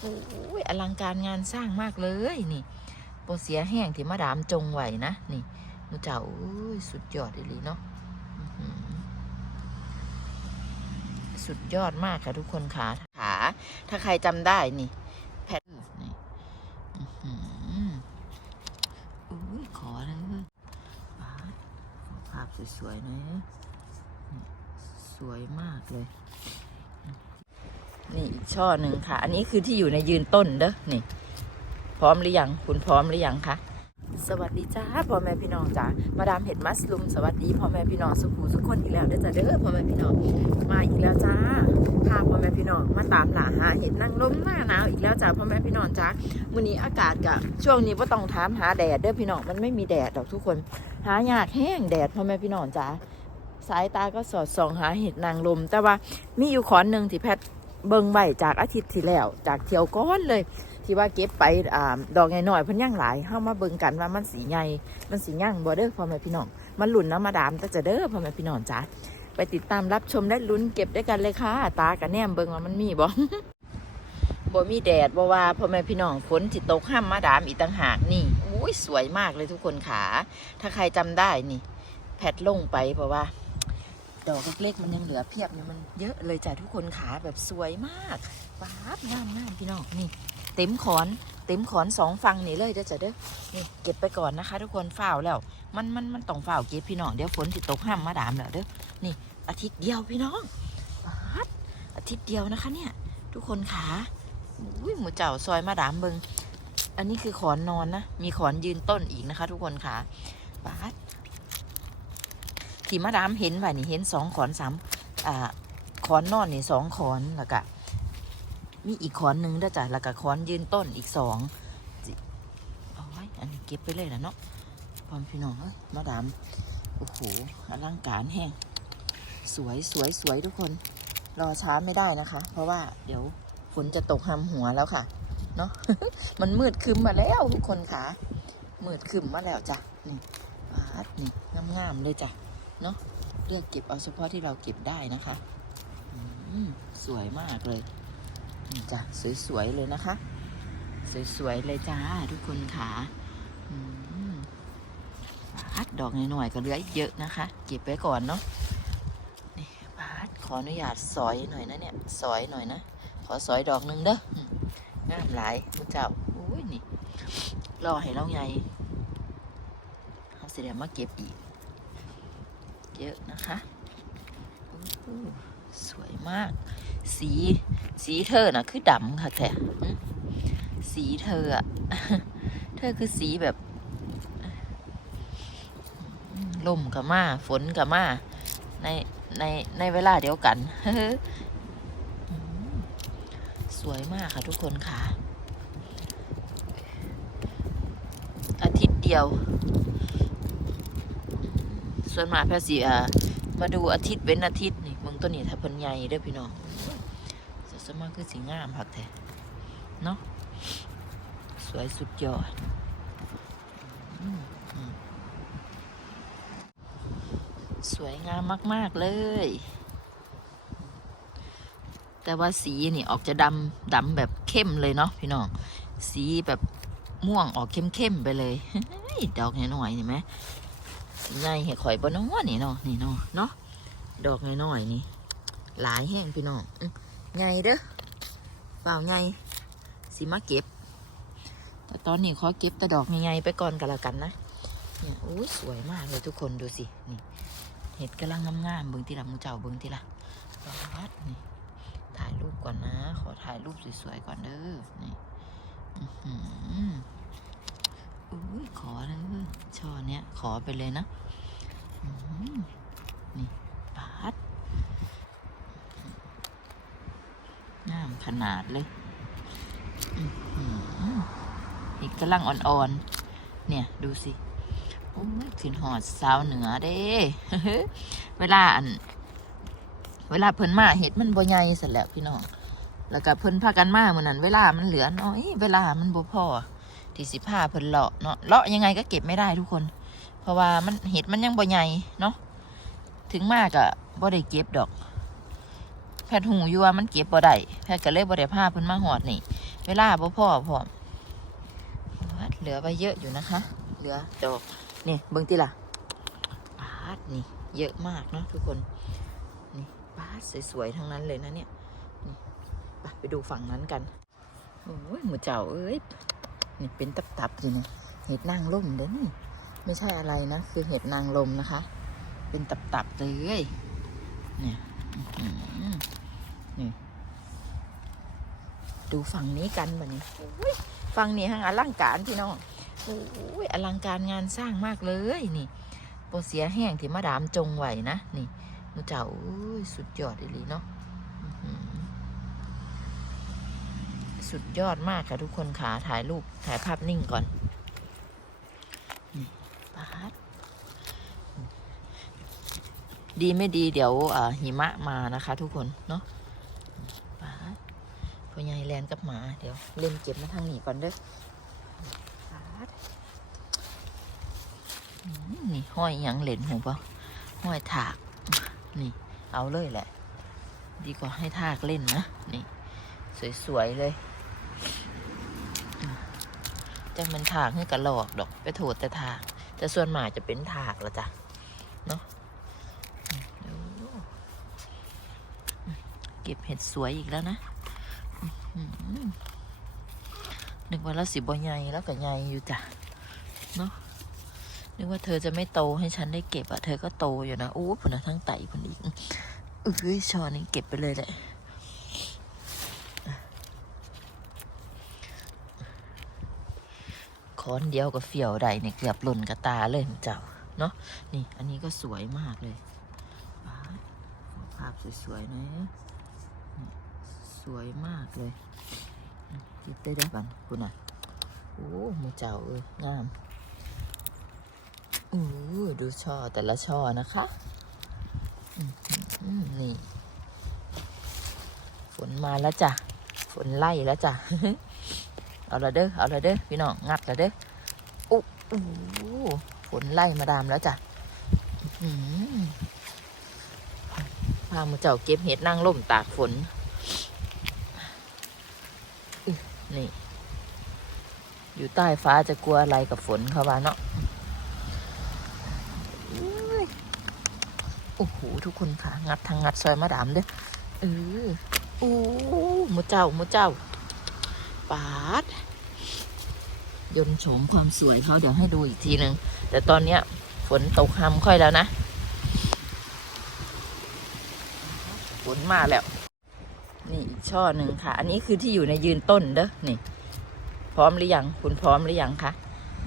โอ้ยอลังการงานสร้างมากเลยนี่โปเสียแห้งที่มาดามจงไหวนะนี่มูเจ้าโอ้ยสุดยอดเลยเนาะสุดยอดมากค่ะทุกคนขาขาถ้าใครจำได้นี่แพทนี่อือหืออุ้ยขอเลยภาพสวยๆหน่อยนะสวยมากเลย นี่อีกช่อหนึ่งค่ะ อันนี้คือที่อยู่ในยืนต้นเด้อนี่ พร้อมหรือยังคุณพร้อมหรือยังคะสวัสดีจ้าพ่อแม่พี่น้องจ้ามาดามเห็ดมัสลุมสวัสดีพ่อแม่พี่น้องสุขูสุขคนอีกแล้วเด้อจ้าเด้อพ่อแม่พี่น้องมาอีกแล้วจ้าพาพ่อแม่พี่น้องมาตามหลาหาเห็ดนางรมหน้าหนาวอีกแล้วจ้าพ่อแม่พี่น้องจ้าวันนี้อากาศกะช่วงนี้ว่าต้องถามหาแดดเด้อพี่น้องมันไม่มีแดดดอกทุกคน หายากแห้งแดดพ่อแม่พี่น้องจ้าสายตาก็สอดส่องหาเห็ดนางรมแต่ว่ามีอยู่ขอนหนึ่งที่แพท เบิ่งไว้จากอาทิตย์ที่แล้ว จากเที่ยวก้อนเลย ที่ว่าเก็บไปอดอกใหญ่หน่อยๆเพิ่นย่างหลายเฮามาเบิ่งกันว่ามันสีใหญ่มันสีย่างบ่เด้อพ่อแม่พี่น้องมันหลุ่นน้ำมาดามแต่จะเด้อพ่อแม่พี่น้องจ้าไปติดตามรับชมและลุ้นเก็บด้วยกันเลยค่ะ ตากับแนมเบิ่งว่ามันมีบ่บ่มีแดดบ่ว่าพ่อแม่พี่น้องฝนสิตตกห้ามมาดามอีกต่างหากนี่อุ้ยสวยมากเลยทุกคนขาถ้าใครจำได้นี่ แพทลงไปเพราะว่า ดอกเล็กๆมันยังเหลือเพียบเนี่ยมันเยอะเลยจ้ะทุกคนขาแบบสวยมากป๊าบงามงามพี่น้องนี่ เต็มขอนเต็มขอนสองฟังนี่เลยเด้อจ้ะเด้อนี่เก็บไปก่อนนะคะ ทุกคนฝ้าวแล้ว มันมันมันต้องฝ้าวเก็บพี่น้องเดี๋ยวฝนติตกห้ามมาดามแล้วเด้อนี่ อาทิตย์เดียวพี่น้องป๊าบอาทิตย์เดียวนะคะ เนี่ย ทุกคนขาอุ้ยหมูเจ้าซอยมาดามเบิงอันนี้คือขอนนอนนะมีขอนยืนต้นอีกนะคะ ทุกคนขาป๊าด ที่มาดามเห็นไว้นี่เห็นสองขอนสามอ่าขอนนอนนี่สองขอนแล้วก็มีอีกขอนหนึ่งด้วยจ้ะแล้วก็ขอนยืนต้นอีกสองเอาไว้อันนี้เก็บไปเลยนะเนาะพร้อมพี่น้องเอ้ยมาดามโอ้โหอลังการแห้งสวยสวยสวยทุกคน รอช้าไม่ได้นะคะ เพราะว่าเดี๋ยวฝนจะตกหำหัวแล้วค่ะ เนาะมันมืดครึมมาแล้วทุกคนค่ะมืดครึมมาแล้วจ้ะนี่วาดนี่งามๆเลยจ้ะ เนาะเลือกเก็บเอาเฉพาะที่เราเก็บได้นะคะสวยมากเลยจ้ะสวยๆเลยนะคะ สวยๆเลยจ้าทุกคนค่ะบาดดอกหน่อยๆก็เหลืออีกเยอะนะคะ เก็บไว้ก่อนเนาะนี่บาดขออนุญาตสอยหน่อยนะเนี่ยสอยหน่อยนะขอสอยดอกหนึงเด้องามหลายคุณเจ้าอุ้ยนี่รอให้เราใหญ่เอาเสร็จแล้วมาเก็บอีก เยอะนะคะสวยมาก สีสีเธอน่ะคือดำค่ะแท้อืมสีเธออะเธอคือสีแบบลมกับมาฝนกับมาในในในเวลาเดียวกัน สวยมากค่ะทุกคนค่ะ อาทิตย์เดียว ส่วนมากแพทย์สิอามาดูอาทิตย์เว้นอาทิตย์นี่มึงตัวนี้ถ้าเพิ่นใหญ่เด้อพี่น้องจะสวนมากคือสีงามพักแท้เนาะสวยสุดยอดสวยงามมาก ๆ เลย แต่ว่าสีนี่ออกจะดำดำแบบเข้มเลยเนาะพี่น้อง สีแบบม่วงออกเข้มๆไปเลย ดอกน้อยๆนี่ไหม ใหญ่เห็ดข่อยบ่น้อนี่เนาะนี่เนาะเนาะดอกน้อยๆนี่หลายแห้งพี่น้องใหญ่เด้อเปล่าใหญ่สิมาเก็บแต่ตอนนี้ขอเก็บแต่ดอกใหญ่ๆไปก่อนกันละกันนะเนี่ยโอ้ยสวยมากเลยทุกคนดูสินี่เห็ดกำลังงามๆเบิ่งทีละมูเจ้าเบิ่งทีละวัดนี่ถ่ายรูปก่อนนะ ขอถ่ายรูปสวยๆก่อนเด้อนี่อื้อหืออุ้ยขอเลยช่อเนี้ยขอไปเลยนะ นี่ปาดงามขนาดเลยอีกกำลังอ่อนๆ เนี่ย ดูสิโอ้ยขึ้นหอดสาวเหนือเด้ เวลาอัน เวลาเพิ่นมาเห็ดมันบ่ใหญ่เสร็จแล้วพี่น้อง แล้วก็เพิ่นพากันมาเหมือนนั้น เวลามันเหลือน้อย เวลามันบ่พอที่สิผ้าเพิ่นเลาะเนาะ เลาะยังไงก็เก็บไม่ได้ทุกคน เพราะว่ามันเห็ดมันยังบ่ใหญ่เนาะถึงมากอะบ่ได้เก็บดอก แพทย์หูอยู่ว่ามันเก็บบ่ได้แพทย์ก็เลยบ่ได้พาเพิ่นมาหอดนี่ เวลาบ่พอพร้อมเหลือไปเยอะอยู่นะคะ เหลือดอกนี่เบิ่งติล่ะปาดนี่ เยอะมากเนาะทุกคนนี่ปาดสวยๆทั้งนั้นเลยนะเนี่ยนี่ไปไปดูฝั่งนั้นกันโอ้ยหมูเจ้าเอ้ยนี่เป็นตับๆอยู่นะเห็ดนางลมเด้อนี่ ไม่ใช่อะไรนะ คือเห็ดนางลมนะคะ เป็นตับๆเลยเนี่ยนี่ดูฝั่งนี้กันบัดนี้อุ๊ยฝั่งนี้ฮังอลังการพี่น้องโอ้ยอลังการงานสร้างมากเลยนี่โปเสียแห้งที่มาดามจงไหวนะนี่มูเจ้าสุดยอดเลยเนาะสุดยอดมากค่ะทุกคนขาถ่ายรูปถ่ายภาพนิ่งก่อน ปาดดีไม่ดีเดี๋ยวหิมะมานะคะทุกคนเนาะปาดพ่อใหญ่แลนกับหมา เดี๋ยวเล่นเก็บมาทางนี้ก่อนเด้อปาดนี่ห้อยยังเหรนหูปะห้อยถาก นี่ เอาเลยแหละ ดีกว่าให้ทากเล่นนะ นี่ สวยๆเลยจะมันถากให้กระหลอกดอก ไปโถดแต่ถาก แต่ส่วนหมากจะเป็นถากละจ้ะเนาะเก็บเห็ดสวยอีกแล้วนะนึกว่าเราสิบใหญ่แล้วก็ใหญ่อยู่จ้ะเนาะนึกว่าเธอจะไม่โตให้ฉันได้เก็บอะเธอก็โตอยู่นะโอ้ผุนะทั้งไตผุนอีกเอ้ยชอนี่เก็บไปเลยแหละ ค้อนเดียวกับเฟี่ยวใดเนี่ยเกือบหล่นกระตาเลยเจ้าเนาะนี่อันนี้ก็สวยมากเลยภาพสวยๆหนะสวยมากเลยติดได้ได้บันคุณอะโอ้หมูเจ้าเอ้ยงามอู้ดูช่อแต่ละช่อนะคะนี่ ฝนมาแล้วจ้ะ ฝนไล่แล้วจ้ะ เอาละเด้อ เอาละเด้อ พี่น้อง งัดละเด้ออุ๊อู้ฝนไล่มาดามแล้วจ้ะอื้อหือพาหมูเจ้าเก็บเห็ดนั่งล่มตากฝน นี่ อยู่ใต้ฟ้าจะกลัวอะไรกับฝนเขาว่าเนาะโอ้โห ทุกคนค่ะ งัดทางงัดซอยมาดามเด้อเออโอ้หมูเจ้ามูเจ้า ปาดยนโฉมความสวยเขาเดี๋ยวให้ดูอีกทีหนึ่งแต่ตอนเนี้ยฝนตกหำค่อยแล้วนะฝนมาแล้ว นี่อีกช่อหนึ่งค่ะ อันนี้คือที่อยู่ในยืนต้นเด้อนี่ พร้อมหรือยัง คุณพร้อมหรือยังคะ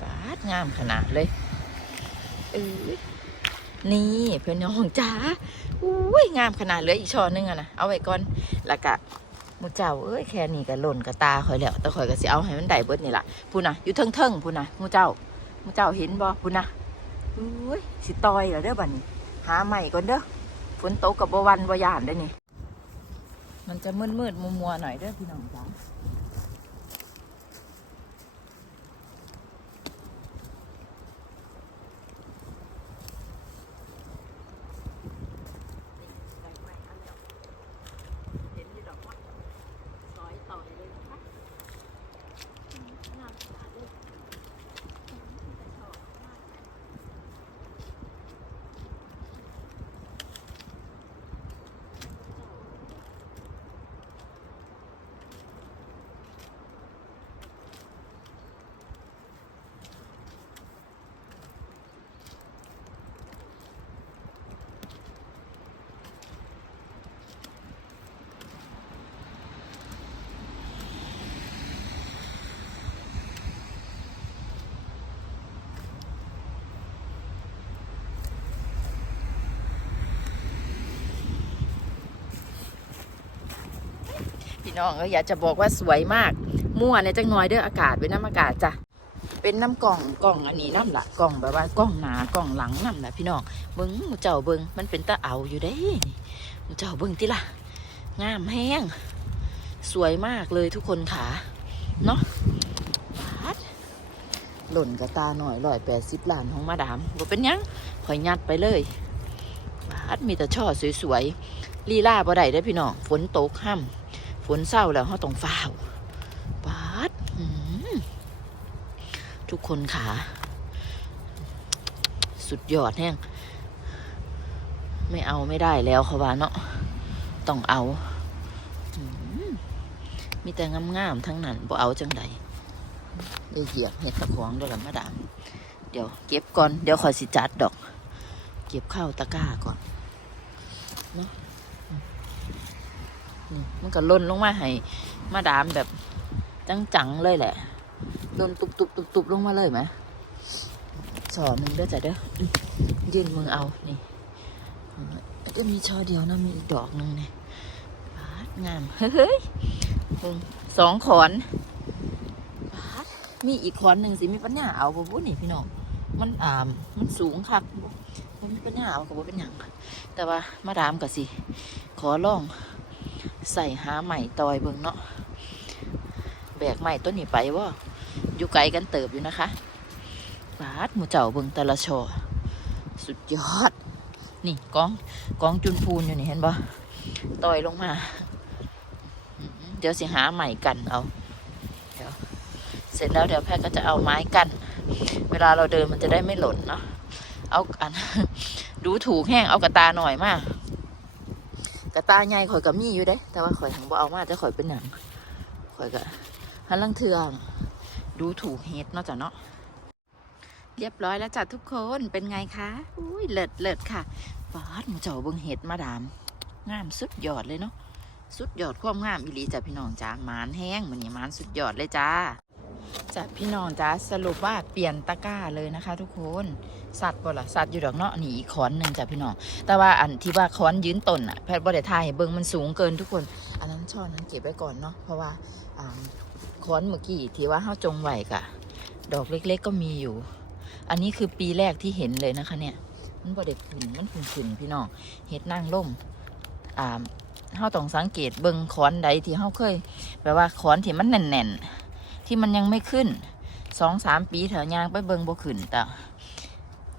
ปาดงามขนาดเลยเออนี่เพื่อนน้องจ้าอุ้ยงามขนาดเหลืออีกช่อหนึงอะนะเอาไว้ก่อนแล้วก็ หมูเจ้าเอ้ยแค่นี้ก็หล่นกับตาข่อยแล้วแต่ข่อยก็สิเอาให้มันได้เบิดนี่ล่ะพูนะอยู่เทิงเทิงพูนะหมูเจ้าหมูเจ้าเห็นบ่พูนะอุ้ยสิตอยแล้วเด้อบัดนี้ หาใหม่ก่อนเด้อฝนตกกับบ่วันบ่ยานได้นี่มันจะมืดมืดมัวมัวๆหน่อยเด้อพี่น้องจ้าพี่ น้องก็อยากจะบอกว่าสวยมากมั่วในจังน้อยเด้ออากาศเป็นน้ำอากาศจ้ะเป็นน้ำกล่องกล่องอันนี้น้ำละกล่องแบบว่ากล่องหนากล่องหลังน้ำละพี่น้องเบิ้งมูเจ้าเบิ้งมันเป็นตาเอาอยู่เด้มูเจ้าเบิ้งที่ละงามแห้ง สวยมากเลยทุกคนขาเนาะหล่นกระตาหน่อยร้อยแปดสิบล้านของมาดามบ่เป็นยังข่อยยัดไปเลยปาดมีแต่ช่อสวยๆลีลาบ่ได้เด้พี่น้องฝนตกห้ำ ฝนเศร้าแล้วเฮาต้องฟ้าวปาดทุกคนขาสุดยอดแห้งไม่เอาไม่ได้แล้วเขาว่าเนาะต้องเอามมีแต่งามๆทั้งนั้นบ่เอาจังใดได้เหยียบเห็ดตะของด้วยละมาดาม เดี๋ยวเก็บก่อน เดี๋ยวขอยสิจัดดอก เก็บเข้าตะกร้าก่อนเนาะ นี่มันก็ล่นลงมาให้มาดามแบบจังๆเลยแหละล่นตุบตุบตุบตุบลงมาเลยไหมสอมึงเด้อจ้ะเด้อยื่นมือเอานี่ก็มีช่อเดียวนะมีอีกดอกหนึงเนี่ยปาดงามเฮ้ยมึงสองขอนปาดมีอีกขอนหนึ่งสิมีปัญญาเอาบ่บุนี่พี่น้องมันอ่ามันสูงคักมันมีปัญหาเอากับว่าเป็นหยังแต่ว่ามาดามกับสิ ขอลอง ใส่หาใหม่ตอยเบิ่งเนาะแบกใหม่ต้นนี้ไปว่าอยู่ไกลกันเติบอยู่นะคะบาดหมูเจ้าเบิ่งต่ละชอสุดยอด นี่กองกองจุนพูนอยู่นี่เห็นปะตอยลงมา เดี๋ยวสิหาใหม่กันเอาเดี๋ยวเสร็จแล้วเดี๋ยวแพทย์ก็จะเอาไม้กัน เวลาเราเดินมันจะได้ไม่หล่นเนาะเอาอันดูถูกแห้งเอากระตาหน่อยมาก ระตาใหญ่ข่อยกับมีอยู่เด้ แต่ว่าข่อยหังบ่เอามาจะข่อยเป็นหนังข่อยก็หันลังเทืองดูถูกเฮ็ดเนาะจ้ะเนาะเรียบร้อยแล้วจ้ะทุกคนเป็นไงคะอุ้ยเลิศเลิศค่ะปาดมูเจ้าเบิ่งเห็ดมาดามงามสุดยอดเลยเนาะสุดยอดความงามอีหลีจ้ะพี่น้องจ้ามานแห้งเหมือนนี้หมานสุดยอดเลยจ้า จ้ะพี่น้องจ้าสรุปว่าเปลี่ยนตะกร้าเลยนะคะ ทุกคนสัตว์บ่ล่ะสัตว์อยู่ดอกเนาะนี่อีกขอนหนึ่งจ้ะพี่น้องแต่ว่าอันที่ว่าขอนยืนต้นอะแพทย์บ่ได้ทายเบิ่งมันสูงเกินทุกคน อันนั้นช่อนั้นเก็บไว้ก่อนเนาะเพราะว่าอขอนเมื่อกี้ที่ว่าเฮาจงไหวกะ ดอกเล็กๆก็มีอยู่ อันนี้คือปีแรกที่เห็นเลยนะคะ เนี่ย มันบ่ได้ขึ้นมันขึ้นขึ้นพี่น้องเฮ็ดนั่งล่มอ่าเฮาต้องสังเกตเบิ่งขอนใดที่เฮาเคยแปลว่าขอนที่มันแน่นๆ ที่มันยังไม่ขึ้นสองสามปีแถวยางไปเบิงบ่ขึ้นแต่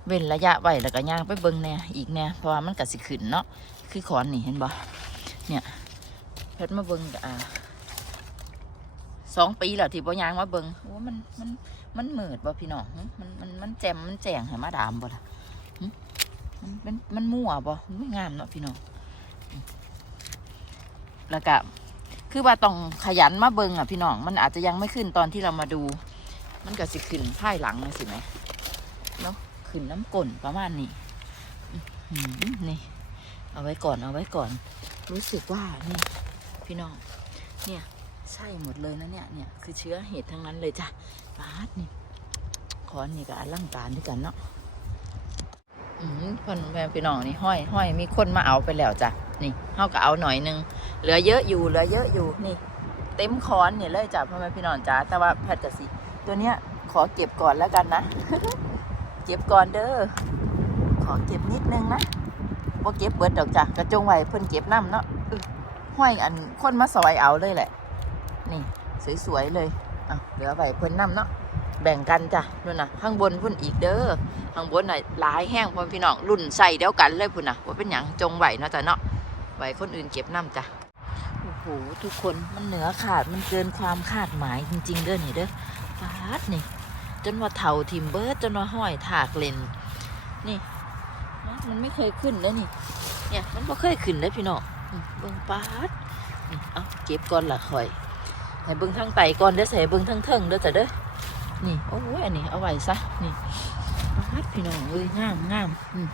เว้นระยะไว้แล้วก็ยางไปเบิงแน่อีกแน่เพราะว่ามันก็สิขึ้นเนาะคือขอนนี่เห็นบ่เนี่ยเพชรมาเบิงอ่าสองปีแล้วที่บ่ยางมาเบิงว่ามันมันมันเหมืดบ่พี่น้องมันมันมันแจ่มมันแจงให้มาดามบ่ล่ะมันมันมันมั่วบ่ไม่งามเนาะพี่น้องแล้วก็ คือว่าต้องขยันมาเบิงอะพี่น้อง มันอาจจะยังไม่ขึ้นตอนที่เรามาดู มันก็สิขึ้นภายหลังนะสิไหมเนาะขึ้นน้ำก่นประมาณนี้นี่ เอาไว้ก่อนเอาไว้ก่อน รู้สึกว่านี่ พี่น้อง เนี่ยใช่หมดเลยนะเนี่ยเนี่ยคือเชื้อเห็ดทั้งนั้นเลยจ้ะปาดนี่ขอนนี่ก็อลังการด้วยกันเนาะอืมพ่นแม่พี่น้องนี่ห้อยห้อยมีคนมาเอาไปแล้วจ้ะนี่เฮาก็เอาหน่อยหนึง เหลือเยอะอยู่เหลือเยอะอยู่นี่ เต็มค้อนเนี่ยเลยจ้ะพ่อแม่พี่น้องจ้าแต่ว่าแพทย์จสิตัวเนี้ยขอเก็บก่อนแล้วกันนะ เก็บก่อนเด้อขอเก็บนิดนึงนะว่าเก็บเบิดดอกจ้ะกระจงไว้เพิ่นเก็บน้ำเนาะห้อยอันคนมาซอยเอาเลยแหละ นี่ สวยๆเลยอะเหลือไว้เพิ่นน้ำเนาะแบ่งกันจ้ะนู่นน่ะข้างบนพุ่นอีกเด้อข้างบนน่ะหลายแห้งพ่อพี่น้องรุ่นใส่เดียวกันเลยพุ่นน่ะว่าเป็นหยังจงไหวเนาะจ้ะเนาะไหวคนอื่นเก็บน้ำจ้ะ ทุกคนมันเหนือขาดมันเกินความคาดหมายจริง ๆ เด้อนี่เด้อฟาดนี่ จนว่าเท่าทิมเบิร์ดจนว่าห้อยถากเลนนี่มันไม่เคยขึ้นเลยนี่ เนี่ยมันไม่เคยขึ้นเลยพี่น้องเบิ่งปาดนี่เอาเก็บก่อนละคอยให้เบิ่งทางไตก่อนเด้อใส่เบิ่งทางเทิงเด้อจ้ะเด้อนี่โอ้ยอันนี้เอาไว้ซะนี่ปาดพี่น้องเอ้ยงามงามอืม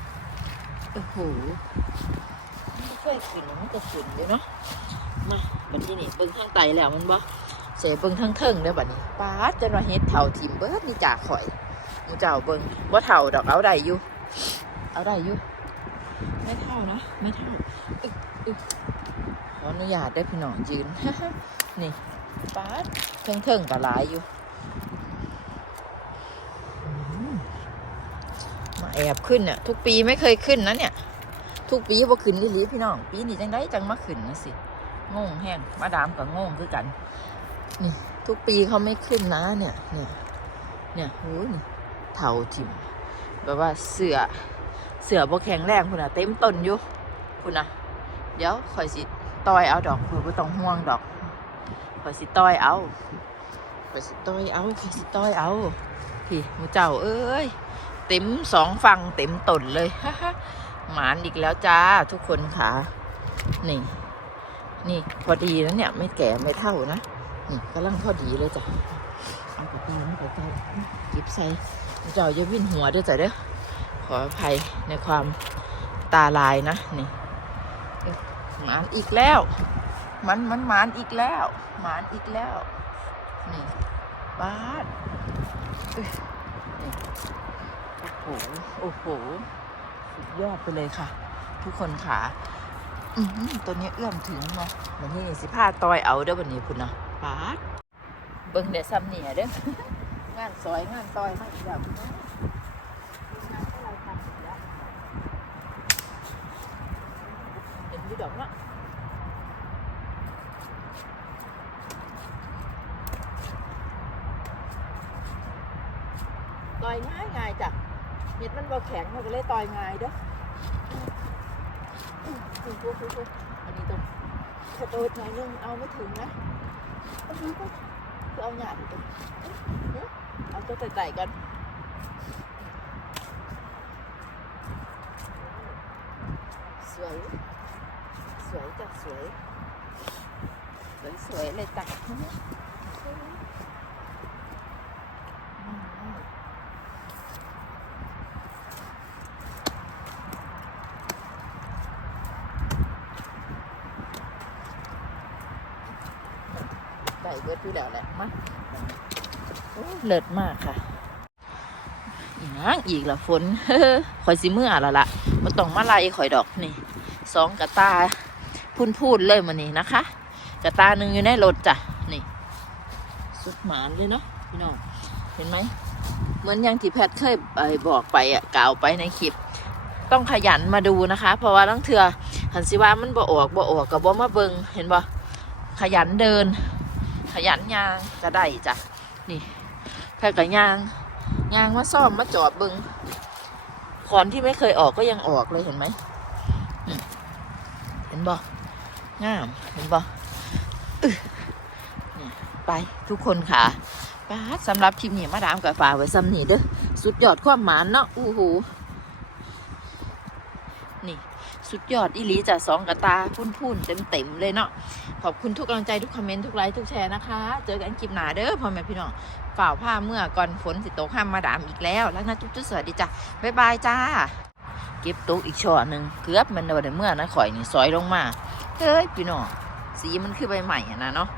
โอ้โหไม่เคยขึ้นมันก็ขึ้นอยู่เนาะ มาบัดนี้นี่เบิ่งทางไตแล้วมันบ่เสียเบิ่งทางเทิงเด้บัดนี้ป้าดจนว่าเฮ็ดเท่าทิมเบิดนี่จากข่อยมูเจ้าเบิ่งบ่เท่าดอกเอาได้อยู่เอาได้อยู่ไม่เท่านะไม่เท่าอึกอึกขออนุญาตได้พี่น้องยืนนี่ป้าเทิงเทิงก็หลายอยู่มาแอบขึ้นเนี่ยทุกปีไม่เคยขึ้นนะเนี่ย ทุกปีบ่าขึ้นอีหลีพี่น้อง ปีนี้จังได้จังมาขึ้นนะสิ งงแห้งมาดามกับงงคือกัน นี่ ทุกปีเขาไม่ขึ้นนะเนี่ย เนี่ย เนี่ยโหนี่เถาทิมแบบว่าเสือเสือบ่แข็งแรงคุณน่ะเต็มต้นอยู่คุณน่ะเดี๋ยวข่อยสิต้อยเอาดอกเพื่อบ่ต้องห่วงดอกข่อยสิต้อยเอาข่อยสิต้อยเอาข่อยสิต้อยเอาพี่หมูเจ้าเอ้ยเต็มสองฝั่งเต็มต้นเลยหมานอีกแล้วจ้าทุกคนค่ะนี่ นี่พอดีนะเนี่ย ไม่แก่ไม่เท่านะนี่กำลังพอดีเลยจ้ะเอากระเป๋ามาใกล้ๆจิบใส่เจ้าอย่าวิ่นหัวด้วยจ้ะเด้อขออภัยในความตาลายนะนี่หมานอีกแล้ว มันมันหมานอีกแล้วหมานอีกแล้วนี่บ้านนี่โอ้โหโอ้โหสุดยอดไปเลยค่ะ ทุกคนค่ะ ตัวนี้เอื้อมถึงเนาะวันนี้สิผ้าตอยเอาเด้อวันนี้คุณเนาะปาดเบิ่งเดี๋ยวซ้ำเนี่ยเด้องานซอยงานตอยมาอีกแล้วพี่น้องงานที่เราทำอีกแล้วเห็นอยู่ดอกเนาะตอยง่ายง่ายจ้ะเห็ดมันบ่แข็งมันก็เลยต่อยง่ายเด้อ อืมอืมอืมอืมอันนี้ต้องกระโดดหน่อยนึงเอาไม่ถึงนะเอาดูก่อนคือเอาหยาดอยู่ตรงนี้เอาตัวไต่ๆกันสวยสวยจ้ะสวยสวยสวยเลยจ้ะอืม ได้เบิดอยู่แล้วแหละมาโอ้ เลิศมากค่ะอีกนะอีกละฝนข่อยสิเมื่อและละมันต้องมาไล่ข่อยดอกนี่สองกระตาพูนพูนๆเลยมันนี่นะคะ กระตาหนึ่งอยู่ในรถจ้ะนี่ สุดหมานเลยเนาะพี่น้องเห็นไหมเหมือนอย่างที่แพทย์เคยบอกไปอะกล่าวไปในคลิป ต้องขยันมาดูนะคะ เพราะว่าต้องเถื่อหันสิว่ามันบ่ออกบ่ออกกับบ่มาเบิงเห็นบ่ขยันเดิน ขยันยางก็ได้จ้ะนี่ แค่กับยางยางมาซ่อมมาจอดบึงขอนที่ไม่เคยออกก็ยังออกเลยเห็นไหมเห็นบ่งามเห็นบ่อึนี่ไปทุกคนค่ะป้าดสำหรับคลิปนี้มาดามกับฝาไว้ซ้ำนี่เด้อสุดยอดความหมานเนาะอู้หูนี่ สุดยอดอีหลีจากสองกระตาพุ่นๆเต็มๆเลยเนาะ ขอบคุณทุกกำลังใจทุกคอมเมนต์ทุกไลค์ทุกแชร์นะคะ เจอกันคลิปหน้าเด้อพ่อแม่พี่น้องฝ่าผ้าเมื่อก่อนฝนสิตกห้ามมาดามอีกแล้วแล้วนะจุ๊บๆสวัสดีจ้ะบ๊ายบายจ้า เก็บตกอีกช่อหนึ่งเกือบมันเดี๋ยวเมื่อนะข่อยนี่ซอยลงมาเฮ้ยพี่น้องสีมันคือใบใหม่อะนะเนาะ